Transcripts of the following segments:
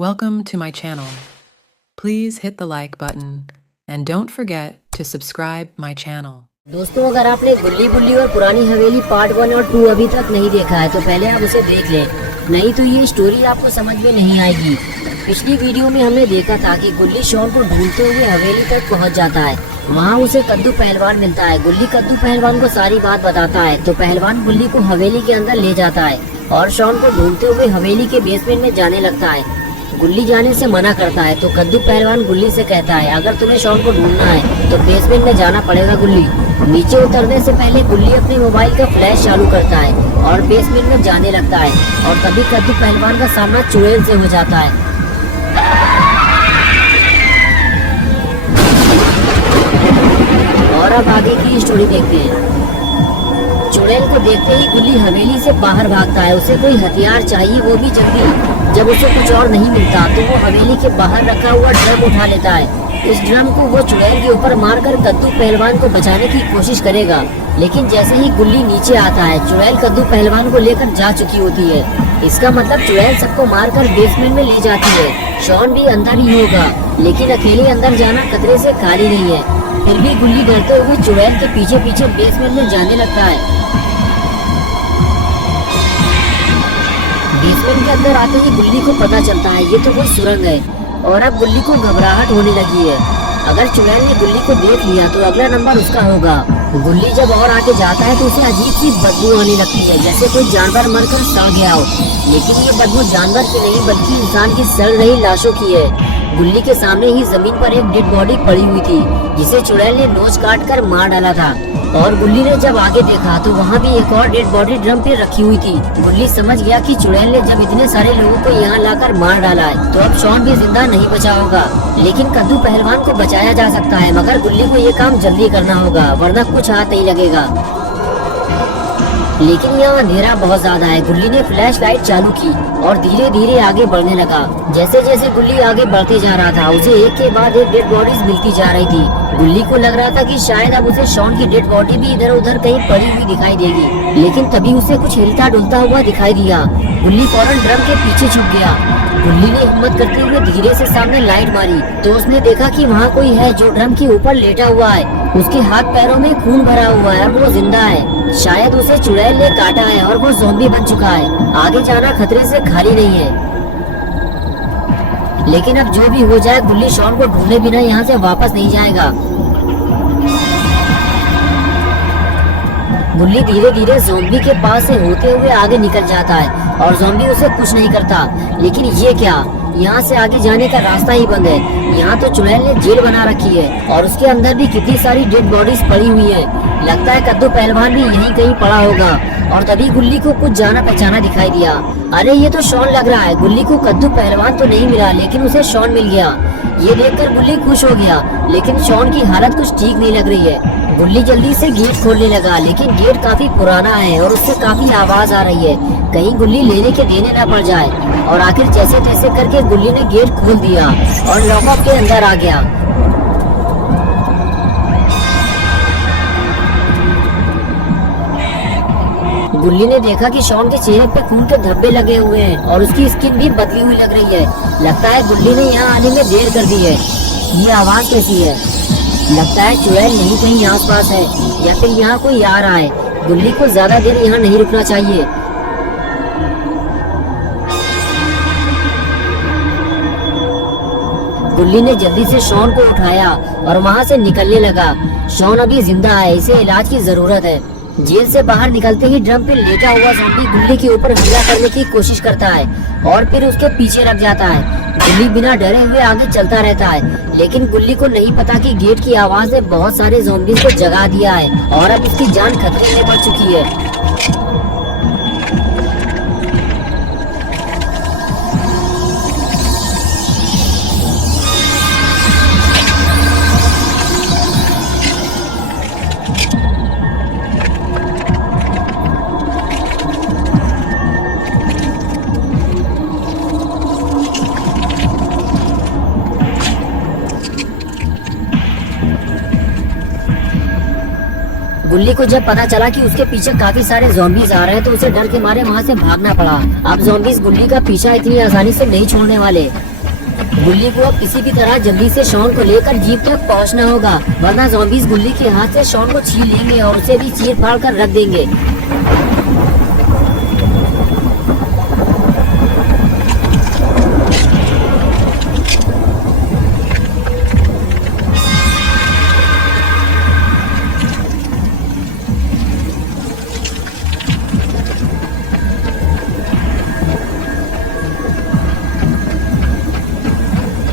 Welcome to my channel. Please hit the like button and don't forget to subscribe my channel. दोस्तों, अगर आपने गुल्ली बुल्ली और पुरानी हवेली पार्ट 1 और 2 अभी तक नहीं देखा है तो पहले आप उसे देख लें, नहीं तो ये स्टोरी आपको समझ में नहीं आएगी। पिछली वीडियो में हमने देखा था कि गुल्ली शॉन को ढूंढते हुए हवेली तक पहुंच जाता है। वहां उसे कद्दू पहलवान मिलता है। गुल्ली कद्दू पहलवान को सारी बात बताता है तो पहलवान गुल्ली को हवेली के अंदर ले जाता है और शॉन को ढूंढते हुए हवेली के बेसमेंट में जाने लगता है। गुल्ली जाने से मना करता है तो कद्दू पहलवान गुल्ली से कहता है, अगर तुम्हें शॉन को ढूंढना है तो बेसमेंट में जाना पड़ेगा गुल्ली। नीचे उतरने से पहले गुल्ली अपने मोबाइल का फ्लैश चालू करता है और बेसमेंट में जाने लगता है और तभी कद्दू पहलवान का सामना चुड़ैल से हो जाता है। और अब आगे की स्टोरी देखते हैं। चुड़ैल को देखते ही गुल्ली हवेली से बाहर भागता है। उसे कोई हथियार चाहिए, वो भी जल्दी। जब उसे कुछ और नहीं मिलता तो वो हवेली के बाहर रखा हुआ ड्रम उठा लेता है। इस ड्रम को वो चुड़ैल के ऊपर मारकर कद्दू पहलवान को बचाने की कोशिश करेगा, लेकिन जैसे ही गुल्ली नीचे आता है चुड़ैल कद्दू पहलवान को लेकर जा चुकी होती है। इसका मतलब चुड़ैल सबको मारकर बेसमेंट में ले जाती है। शॉन भी अंदर ही होगा, लेकिन अकेले अंदर जाना खतरे से खाली नहीं है। फिर भी गुल्ली डरते हुए चुड़ैल के पीछे पीछे बेसमेंट में जाने लगता है। बेसमेंट के अंदर आते ही गुल्ली को पता चलता है ये तो कोई सुरंग है और अब गुल्ली को घबराहट होने लगी है। अगर चुड़ैल ने गुल्ली को देख लिया तो अगला नंबर उसका होगा। गुल्ली जब और आगे जाता है तो उसे अजीब सी बदबू आने लगती है, जैसे कोई जानवर मरकर सड़ गया हो। लेकिन ये बदबू जानवर की नहीं बल्कि इंसान की सड़ रही लाशों की है। गुल्ली के सामने ही जमीन पर एक डेड बॉडी पड़ी हुई थी जिसे चुड़ैल ने नोच काट कर मार डाला था। और गुल्ली ने जब आगे देखा तो वहाँ भी एक और डेड बॉडी ड्रम पे रखी हुई थी। गुल्ली समझ गया कि चुड़ैल ने जब इतने सारे लोगों को यहाँ लाकर मार डाला है तो अब शॉन भी जिंदा नहीं बचा होगा। लेकिन कद्दू पहलवान को बचाया जा सकता है, मगर गुल्ली को ये काम जल्दी करना होगा वरना कुछ हाथ नहीं लगेगा। लेकिन यहाँ अंधेरा बहुत ज्यादा है। गुल्ली ने फ्लैश लाइट चालू की और धीरे धीरे आगे बढ़ने लगा। जैसे जैसे गुल्ली आगे बढ़ते जा रहा था उसे एक के बाद एक डेड बॉडीज मिलती जा रही थी। गुल्ली को लग रहा था कि शायद अब उसे शॉन की डेड बॉडी भी इधर उधर कहीं पड़ी हुई दिखाई देगी, लेकिन तभी उसे कुछ हिलता डुलता हुआ दिखाई दिया। गुल्ली फौरन ड्रम के पीछे छुप गया। गुल्ली ने हिम्मत करते हुए धीरे से सामने लाइट मारी तो उसने देखा कि वहाँ कोई है जो ड्रम के ऊपर लेटा हुआ है। उसके हाथ पैरों में खून भरा हुआ है और वो जिंदा है। शायद उसे चुड़ैल ने काटा है और वो ज़ॉम्बी बन चुका है। आगे जाना खतरे से खाली नहीं है। लेकिन अब जो भी हो जाए गुल्ली शॉन को ढूंढे बिना यहाँ से वापस नहीं जाएगा। गुल्ली धीरे धीरे ज़ॉम्बी के पास से होते हुए आगे निकल जाता है और ज़ॉम्बी उसे कुछ नहीं करता। लेकिन ये क्या, यहाँ से आगे जाने का रास्ता ही बंद है। यहाँ तो चुड़ैल ने जेल बना रखी है और उसके अंदर भी कितनी सारी डेड बॉडीज पड़ी हुई है। लगता है कद्दू पहलवान भी यहीं कहीं पड़ा होगा। और तभी गुल्ली को कुछ जाना पहचाना दिखाई दिया। अरे ये तो शॉन लग रहा है। गुल्ली को कद्दू पहलवान तो नहीं मिला, लेकिन उसे शॉन मिल गया। ये देखकर गुल्ली खुश हो गया, लेकिन शॉन की हालत कुछ ठीक नहीं लग रही है। गुल्ली जल्दी से गेट खोलने लगा, लेकिन गेट काफी पुराना है और उससे काफी आवाज आ रही है। कहीं गुल्ली लेने के देने न पड़ जाए। और आखिर जैसे तैसे करके गुल्ली ने गेट खोल दिया और लॉकअप के अंदर आ गया। गुल्ली ने देखा कि शॉन के चेहरे पे खून के धब्बे लगे हुए हैं और उसकी स्किन भी बदली हुई लग रही है। लगता है गुल्ली ने यहाँ आने में देर कर दी है। ये आवाज कैसी है? लगता है चुड़ैल नहीं कहीं आस पास है या फिर यहाँ कोई आ रहा है। गुल्ली को ज्यादा देर यहाँ नहीं रुकना चाहिए। गुल्ली ने जल्दी से शॉन को उठाया और वहाँ से निकलने लगा। शॉन अभी जिंदा है, इसे इलाज की जरूरत है। जेल से बाहर निकलते ही ड्रम पे लेटा हुआ ज़ॉम्बी गुल्ली के ऊपर हमला करने की कोशिश करता है और फिर उसके पीछे लग जाता है। गुल्ली बिना डरे हुए आगे चलता रहता है, लेकिन गुल्ली को नहीं पता कि गेट की आवाज ने बहुत सारे ज़ॉम्बीज़ को जगा दिया है और अब उसकी जान खतरे में पड़ चुकी है। गुल्ली को जब पता चला कि उसके पीछे काफी सारे ज़ॉम्बीज आ रहे हैं तो उसे डर के मारे वहाँ से भागना पड़ा। अब ज़ॉम्बीज गुल्ली का पीछा इतनी आसानी से नहीं छोड़ने वाले। गुल्ली को अब किसी भी तरह जल्दी से शॉन को लेकर जीप तक पहुंचना होगा, वरना ज़ॉम्बीज़ गुल्ली के हाथ से शॉन को छीन लेंगे और उसे भी चीर फाड़ कर रख देंगे।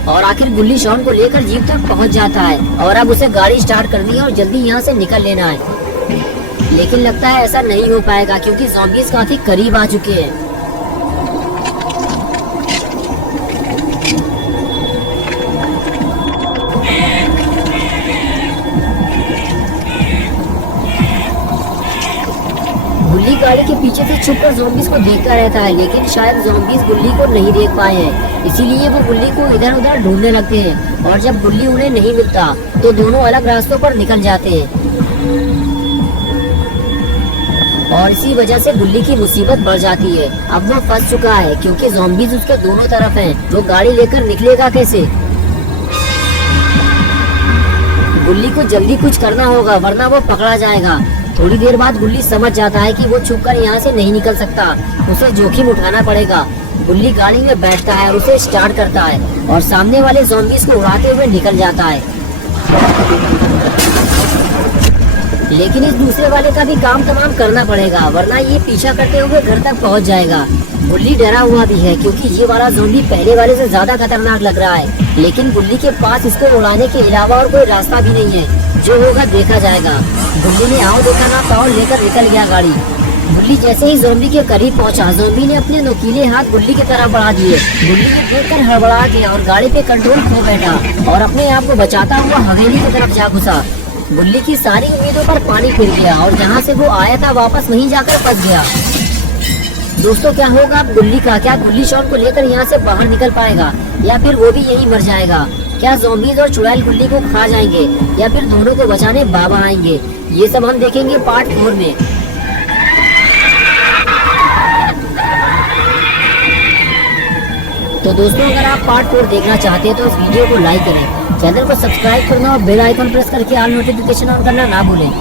और आखिर गुल्ली शॉन को लेकर जीप तक पहुंच जाता है और अब उसे गाड़ी स्टार्ट करनी है और जल्दी यहाँ से निकल लेना है। लेकिन लगता है ऐसा नहीं हो पाएगा क्योंकि ज़ॉम्बीज़ काफी करीब आ चुके हैं। गुल्ली गाड़ी के पीछे से छुपकर ज़ॉम्बीज़ को देखता रहता है, लेकिन शायद ज़ॉम्बीज़ गुल्ली को नहीं देख पाए हैं, इसीलिए वो गुल्ली को इधर उधर ढूंढने लगते हैं। और जब गुल्ली उन्हें नहीं मिलता तो दोनों अलग रास्तों पर निकल जाते हैं और इसी वजह से गुल्ली की मुसीबत बढ़ जाती है। अब वो फंस चुका है क्योंकि ज़ॉम्बीज़ उसके दोनों तरफ हैं। वो गाड़ी लेकर निकलेगा कैसे? गुल्ली को जल्दी कुछ करना होगा वरना वो पकड़ा जाएगा। थोड़ी देर बाद गुल्ली समझ जाता है कि वो छुपकर यहाँ से नहीं निकल सकता, उसे जोखिम उठाना पड़ेगा। गुल्ली गाड़ी में बैठता है और उसे स्टार्ट करता है और सामने वाले ज़ॉम्बीज़ को उड़ाते हुए निकल जाता है। लेकिन इस दूसरे वाले का भी काम तमाम करना पड़ेगा वरना ये पीछा करते हुए घर तक पहुँच जाएगा। गुल्ली डरा हुआ भी है क्योंकि ये वाला ज़ॉम्बी पहले वाले से ज्यादा खतरनाक लग रहा है, लेकिन गुल्ली के पास इसको उड़ाने के अलावा और कोई रास्ता भी नहीं है। जो होगा देखा जाएगा। गुल्ली ने आओ देखा ना पाओ लेकर निकल गया गाड़ी। गुल्ली जैसे ही ज़ॉम्बी के करीब पहुंचा, ज़ॉम्बी ने अपने नुकीले हाथ गुल्ली की तरफ बढ़ा दिए। गुल्ली ने देखकर हड़बड़ा गया और गाड़ी पे कंट्रोल खो बैठा और अपने आप को बचाता हुआ हवेली की तरफ जा घुसा। गुल्ली की सारी उम्मीदों पर पानी फिर गया और जहाँ से वो आया था वापस वहीं जाकर फंस गया। दोस्तों क्या होगा अब गुल्ली का? क्या गुल्ली शॉन को लेकर यहाँ से बाहर निकल पाएगा या फिर वो भी यहीं मर जाएगा? क्या ज़ॉम्बीज़ और चुड़ैल गुल्ली को खा जाएंगे या फिर दोनों को बचाने बाबा आएंगे? ये सब हम देखेंगे पार्ट 4 में। तो दोस्तों अगर आप पार्ट 4 देखना चाहते हैं तो इस वीडियो को लाइक करें, चैनल को सब्सक्राइब करना और बेल आइकन प्रेस करके ऑल नोटिफिकेशन ऑन करना ना भूलें।